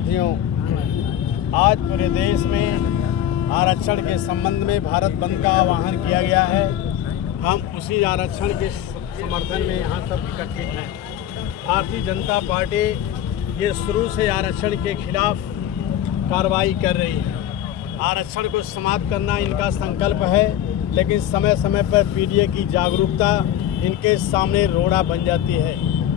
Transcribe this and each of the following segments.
साथियों, आज पूरे देश में आरक्षण के संबंध में भारत बंद का आह्वान किया गया है। हम उसी आरक्षण के समर्थन में यहाँ सब इकट्ठित हैं। भारतीय जनता पार्टी ये शुरू से आरक्षण के खिलाफ कार्रवाई कर रही है। आरक्षण को समाप्त करना इनका संकल्प है, लेकिन समय समय पर पीडीए की जागरूकता इनके सामने रोड़ा बन जाती है।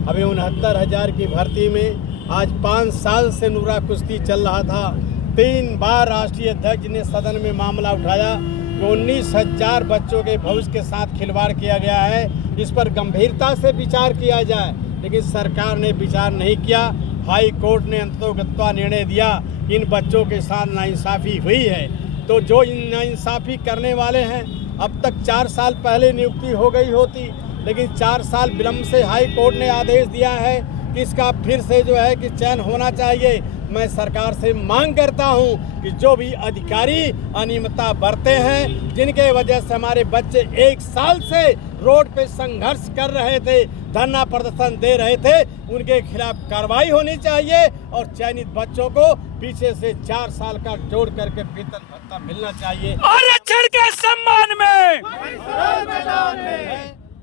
अभी 69,000 की भर्ती में आज 5 साल से नुरा कुश्ती चल रहा था। 3 बार राष्ट्रीय अध्यक्ष ने सदन में मामला उठाया कि 19,000 बच्चों के भविष्य के साथ खिलवाड़ किया गया है, इस पर गंभीरता से विचार किया जाए, लेकिन सरकार ने विचार नहीं किया। हाई कोर्ट ने अंततोगत्वा निर्णय दिया, इन बच्चों के साथ नाइंसाफ़ी हुई है। तो जो नाइंसाफ़ी करने वाले हैं, अब तक 4 साल पहले नियुक्ति हो गई होती, लेकिन 4 साल विलम्ब से हाई कोर्ट ने आदेश दिया है कि इसका फिर से जो है कि चयन होना चाहिए। मैं सरकार से मांग करता हूं कि जो भी अधिकारी अनियमितता बरते हैं, जिनके वजह से हमारे बच्चे 1 साल से रोड पे संघर्ष कर रहे थे, धरना प्रदर्शन दे रहे थे, उनके खिलाफ कार्रवाई होनी चाहिए और चयनित बच्चों को पीछे से 4 साल का जोड़ करके वेतन भत्ता मिलना चाहिए। आरक्षण के सम्मान में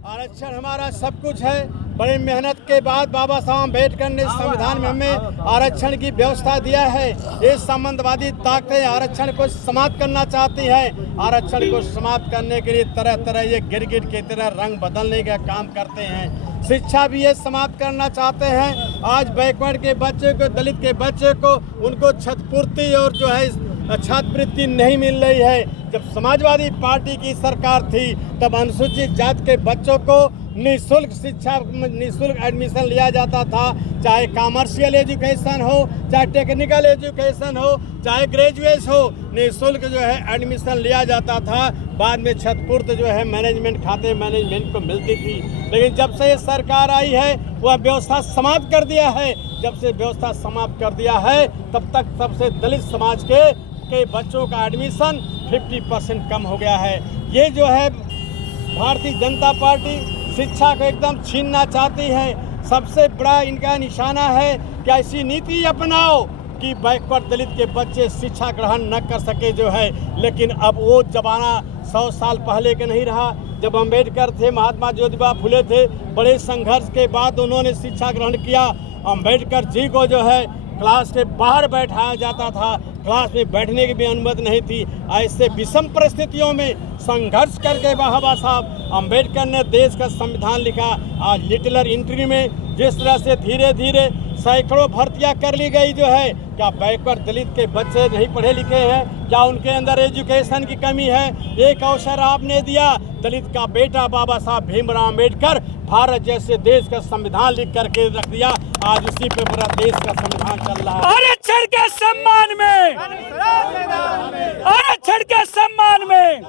आरक्षण हमारा सब कुछ है। बड़ी मेहनत के बाद बाबा साहब अम्बेडकर ने संविधान में हमें आरक्षण की व्यवस्था दिया है। ये संबंधवादी ताकतें आरक्षण को समाप्त करना चाहती हैं। आरक्षण को समाप्त करने के लिए तरह तरह ये गिरगिट की तरह रंग बदलने का काम करते हैं। शिक्षा भी ये समाप्त करना चाहते हैं। आज बैकवर्ड के बच्चे को, दलित के बच्चे को, उनको छात्रवृत्ति और जो है छात्रवृत्ति नहीं मिल रही है। जब समाजवादी पार्टी की सरकार थी, तब अनुसूचित जाति के बच्चों को निःशुल्क शिक्षा, निःशुल्क एडमिशन लिया जाता था। चाहे कॉमर्शियल एजुकेशन हो, चाहे टेक्निकल एजुकेशन हो, चाहे ग्रेजुएट हो, निःशुल्क जो है एडमिशन लिया जाता था। बाद में छात्रवृत्ति जो है मैनेजमेंट खाते मैनेजमेंट को मिलती थी। लेकिन जब से ये सरकार आई है, वह व्यवस्था समाप्त कर दिया है। जब से व्यवस्था समाप्त कर दिया है, तब तक सबसे दलित समाज के बच्चों का एडमिशन 50% कम हो गया है। ये जो है भारतीय जनता पार्टी शिक्षा को एकदम छीनना चाहती है। सबसे बड़ा इनका निशाना है कि ऐसी नीति अपनाओ कि बैकवर्ड दलित के बच्चे शिक्षा ग्रहण न कर सके जो है। लेकिन अब वो जमाना 100 साल पहले के नहीं रहा। जब अम्बेडकर थे, महात्मा ज्योतिबा फुले थे, बड़े संघर्ष के बाद उन्होंने शिक्षा ग्रहण किया। अम्बेडकर जी को जो है क्लास के बाहर बैठाया जाता था, क्लास में बैठने की भी अनुमति नहीं थी। ऐसे विषम परिस्थितियों में संघर्ष करके बाबा साहब अम्बेडकर ने देश का संविधान लिखा। आज लिटरल एंट्री में जिस तरह से धीरे धीरे सैकड़ों भर्तियां कर ली गई जो है, क्या बैकवर्ड दलित के बच्चे नहीं पढ़े लिखे हैं? क्या उनके अंदर एजुकेशन की कमी है? एक अवसर आपने दिया, दलित का बेटा बाबा साहब भीमराव अम्बेडकर भारत जैसे देश का संविधान लिख करके रख दिया। आज उसी पे पूरा देश का संविधान चल रहा है। आरक्षण के सम्मान में, आरक्षण के सम्मान में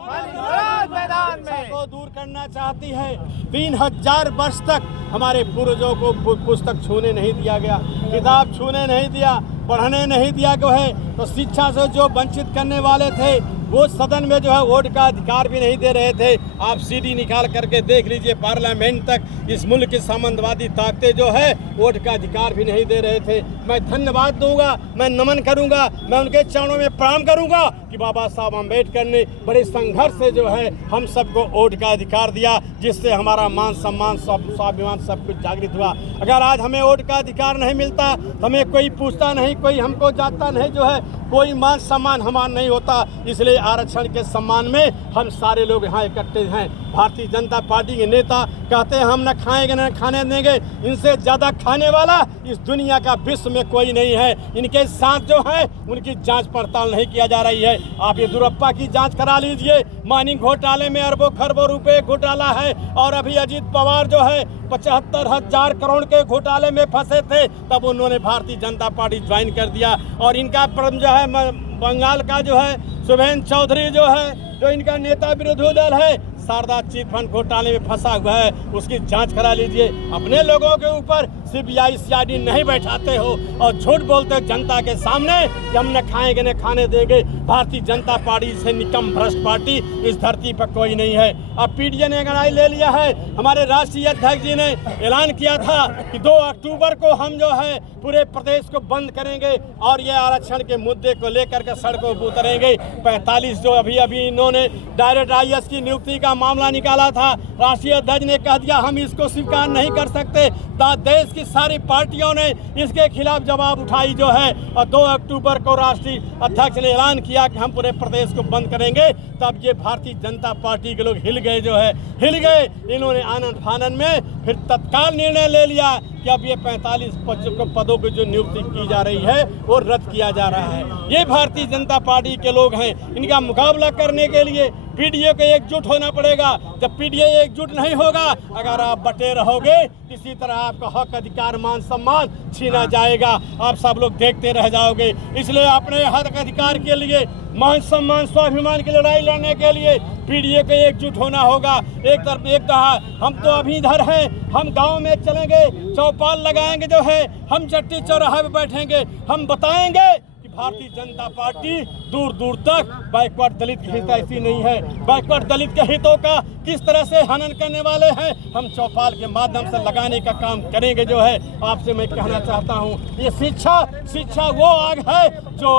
को दूर करना चाहती है। 3000 वर्ष तक हमारे पूर्वजों को पुस्तक छूने नहीं दिया गया, किताब छूने नहीं दिया, पढ़ने नहीं दिया गया है। तो शिक्षा से जो वंचित करने वाले थे, वो सदन में जो है वोट का अधिकार भी नहीं दे रहे थे। आप सीडी निकाल करके देख लीजिए, पार्लियामेंट तक इस मुल्क की सामंतवादी ताकतें जो है वोट का अधिकार भी नहीं दे रहे थे। मैं धन्यवाद दूंगा, मैं नमन करूंगा, मैं उनके चरणों में प्रणाम करूंगा कि बाबा साहब अम्बेडकर ने बड़े संघर्ष से जो है हम सबको वोट का अधिकार दिया, जिससे हमारा मान सम्मान स्वाभिमान सब कुछ जागृत हुआ। अगर आज हमें वोट का अधिकार नहीं मिलता, हमें कोई पूछता नहीं, कोई हमको जानता नहीं जो है, कोई मान सम्मान हमारा नहीं होता। इसलिए आरक्षण के सम्मान में हम सारे लोग यहाँ इकट्ठे हैं। भारतीय जनता पार्टी के नेता कहते हैं हम न खाएंगे न खाने देंगे। इनसे ज़्यादा खाने वाला इस दुनिया का विश्व में कोई नहीं है। इनके साथ जो है उनकी जांच पड़ताल नहीं किया जा रही है। आप येदियुरप्पा की जांच करा लीजिए। माइनिंग घोटाले में अरबों खरबों रुपए घोटाला है, और अभी अजीत पवार जो है 75,000 करोड़ के घोटाले में फंसे थे, तब उन्होंने भारतीय जनता पार्टी ज्वाइन कर दिया। और इनका जो है बंगाल का जो है शुभेंदु चौधरी जो है, जो इनका नेता विरोधी दल है, शारदा चिट फंड घोटाले में फंसा हुआ है, उसकी जांच करा लीजिए। अपने लोगों के ऊपर CBI CID नहीं बैठाते हो और झूठ बोलते हो जनता के सामने कि हम न खाएंगे न खाने देंगे। भारतीय जनता पार्टी से निकम भ्रष्ट पार्टी इस धरती पर कोई नहीं है। अब PDA ने अंगड़ाई ले लिया है। हमारे राष्ट्रीय अध्यक्ष जी ने ऐलान किया था कि 2 अक्टूबर को हम जो है पूरे प्रदेश को बंद करेंगे और ये आरक्षण के मुद्दे को लेकर के सड़कों पर उतरेंगे। 45 जो अभी इन्होंने डायरेक्ट IAS की नियुक्ति का मामला निकाला था, राष्ट्रीय अध्यक्ष ने कह दिया हम इसको स्वीकार नहीं कर सकते। देश की सारी पार्टियों ने इसके खिलाफ जवाब उठाई जो है और 2 अक्टूबर को राष्ट्रीय अध्यक्ष ने ऐलान किया कि हम पूरे प्रदेश को बंद करेंगे। तब ये भारतीय जनता पार्टी के लोग हिल गए जो है, हिल गए। इन्होंने आनंद फानन में फिर तत्काल निर्णय ले लिया कि अब ये 45 पदों की जो नियुक्ति की जा रही है वो रद्द किया जा रहा है। ये भारतीय जनता पार्टी के लोग हैं। इनका मुकाबला करने के लिए PDA को एकजुट होना पड़ेगा। जब PDA एकजुट नहीं होगा, अगर आप बटे रहोगे किसी तरह आपका हक अधिकार मान सम्मान छीना जाएगा। आप सब लोग देखते रह जाओगे। इसलिए अपने हक अधिकार के लिए, मान सम्मान स्वाभिमान की लड़ाई लड़ने के लिए PDA को एकजुट होना होगा। एक तरफ एक कहा हम तो अभी इधर हैं, हम गांव में चलेंगे, चौपाल लगाएंगे जो है, हम चट्टी चौराहे पे बैठेंगे, हम बताएंगे कि भारतीय जनता पार्टी दूर दूर तक बैकवर्ड दलित के हित ऐसी नहीं है। बैकवर्ड दलित के हितों का किस तरह से हनन करने वाले हैं, हम चौपाल के माध्यम से लगाने का काम करेंगे जो है। आपसे मैं कहना चाहता हूँ, ये शिक्षा वो आग है जो